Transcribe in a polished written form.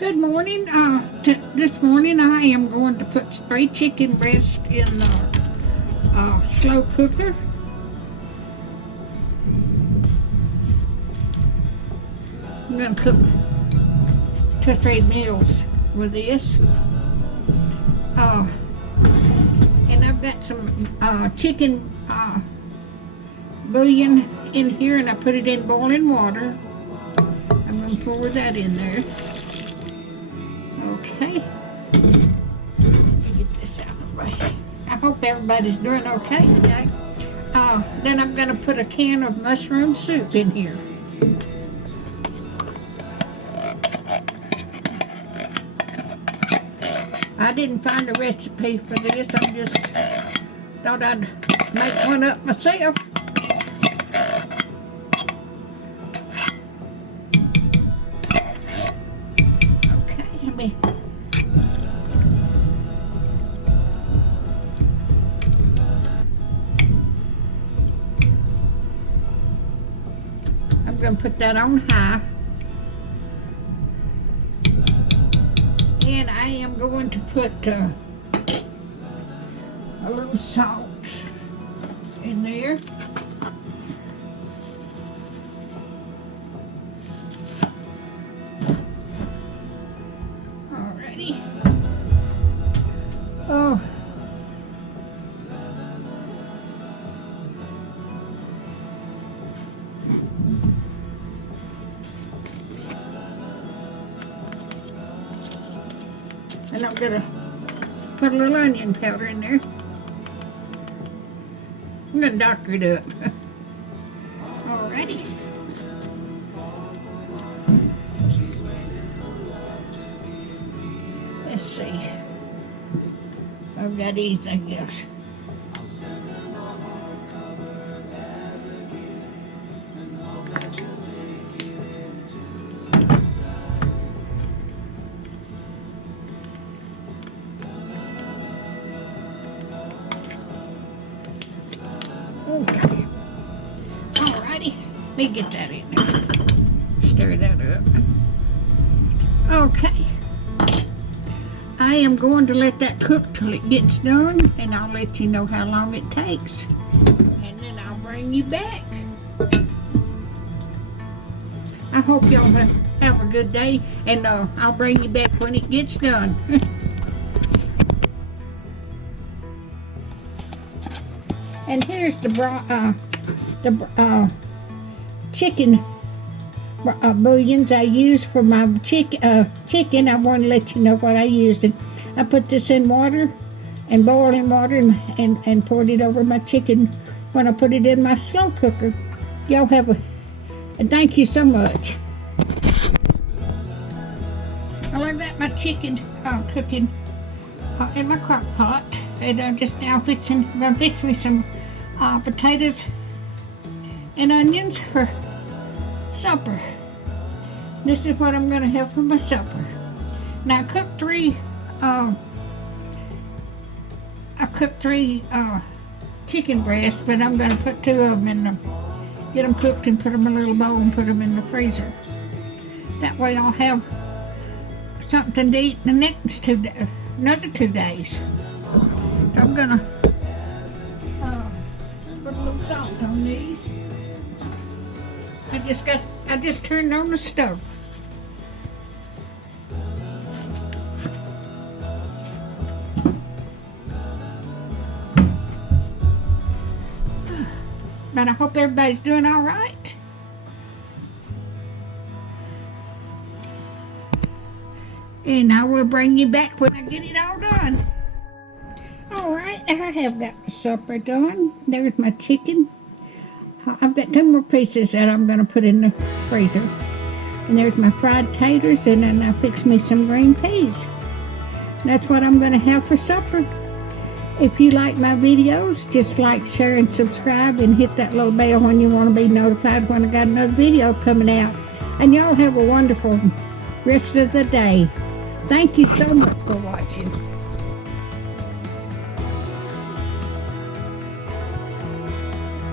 Good morning. This morning I am going to put 3 chicken breasts in the slow cooker. I'm going to cook 2 or 3 meals with this. And I've got some chicken bouillon in here, and I put it in boiling water. I'm going to pour that in there. Okay. Let me get this out of the way. I hope everybody's doing okay today. Then I'm going to put a can of mushroom soup in here. I didn't find a recipe for this. I just thought I'd make one up myself. I'm going to put that on high. And I am going to put a little salt in there. Alrighty. Oh. And I'm going to put a little onion powder in there. I'm going to doctor it up. Alrighty. Let's see. I've got anything else. Okay. Alrighty. Let me get that in there. Stir that up. Okay. I am going to let that cook till it gets done, and I'll let you know how long it takes. And then I'll bring you back. I hope y'all have a good day, and I'll bring you back when it gets done. And here's the chicken bouillons I use for my chicken. I want to let you know what I used. I put this in water, and boiling water, and poured it over my chicken when I put it in my slow cooker. Y'all have and thank you so much. Well, I've got my chicken cooking in my crock pot, and I'm just now going to fix me some potatoes and onions for supper. This is what I'm going to have for my supper. Now I cooked 3 chicken breasts, but I'm going to put 2 of them in them, get them cooked and put them in a little bowl and put them in the freezer. That way I'll have something to eat the next another 2 days. So I'm going to put a little salt on these. I just turned on the stove. But I hope everybody's doing all right. And I will bring you back when I get it all done. All right, I have got my supper done. There's my chicken. I've got 2 more pieces that I'm going to put in the freezer. And there's my fried taters, and then I fixed me some green peas. That's what I'm going to have for supper. If you like my videos, just like, share, and subscribe, and hit that little bell when you want to be notified when I got another video coming out. And y'all have a wonderful rest of the day. Thank you so much for watching.